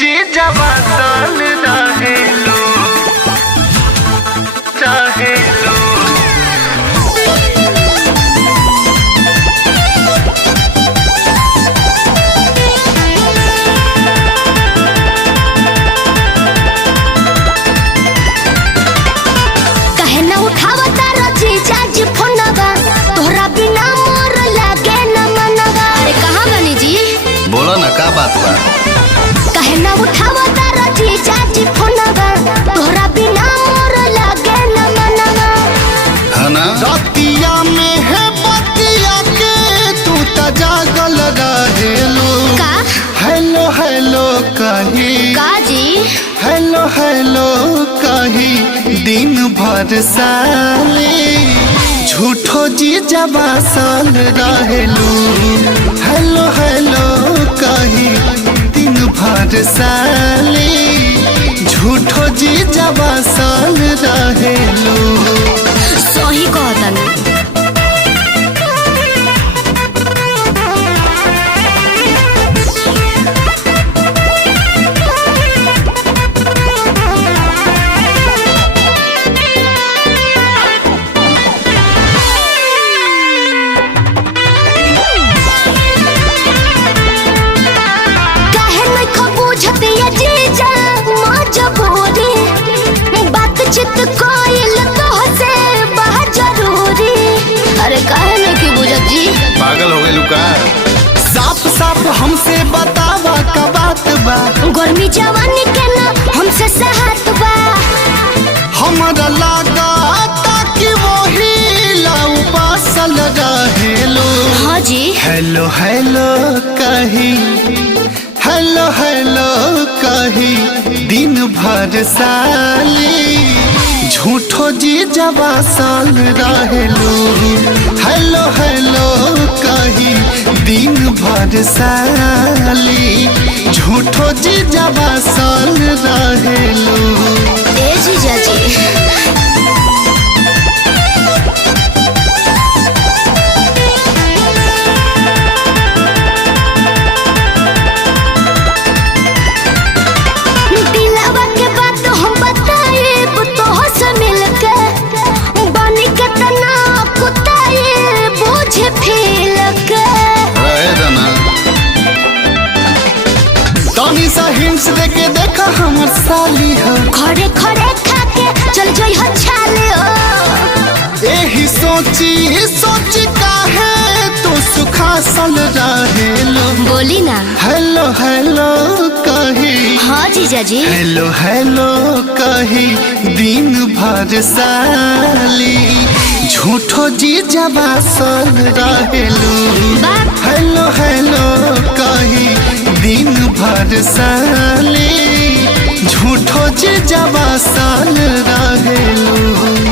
जीजावा साल चाहे लो चाहे लो। कहे ना उठावता जीजा जी फोनवा, तोहरा बिना मोर लागे न मनवा। अरे कहाँ बनी जी? बोलो ना का बात बा। कहे ना उठावता जीजा जी फोनवा, तोहरा बिना मोर लागे न मनवा। है ना रातिया में है बतिया के तू त जागल रहेलो। का? हेलो हेलो कही का जी? हेलो हेलो कही दिन भर साले झूठो जीजावा साल रहेलू। हेलो हेलो कही दिन भर साले झूठो जीजावा साल रहेलू। सही कहतन। बातचीत कोइल तोहसे बहुत जरूरी। अरे काहे न की बुझत जी? पागल हो गए लुका। साफ साफ हमसे बतावा का बात बा। गर्मी जवानी के ना हमसे सहत बा। हमरा लागा ताकि वही लाऊ पासल रहेलो। हाँ जी। हेलो हेलो कही हेलो हेलो कही दिन भर साली झूठो जीजावा साल रहेलू। हेलो हेलो कही दिन भर साली झूठो जीजावा साल रहेलू। ए जीजा जी। तनी सा हिंस देके देखा हमर साली हो। खड़े खड़े खाके चल जोई हो छाले हो। एही सोची सोची काहे तू सुखासल रहेलो। बोली ना। हेलो हेलो कही। हाँ जीजा जी। हेलो हेलो कही दिन भर साली झूठो जीजावा साल रहेलू। हेलो हेलो कही दिन भर साली झूठो जीजावा साल रहेलू।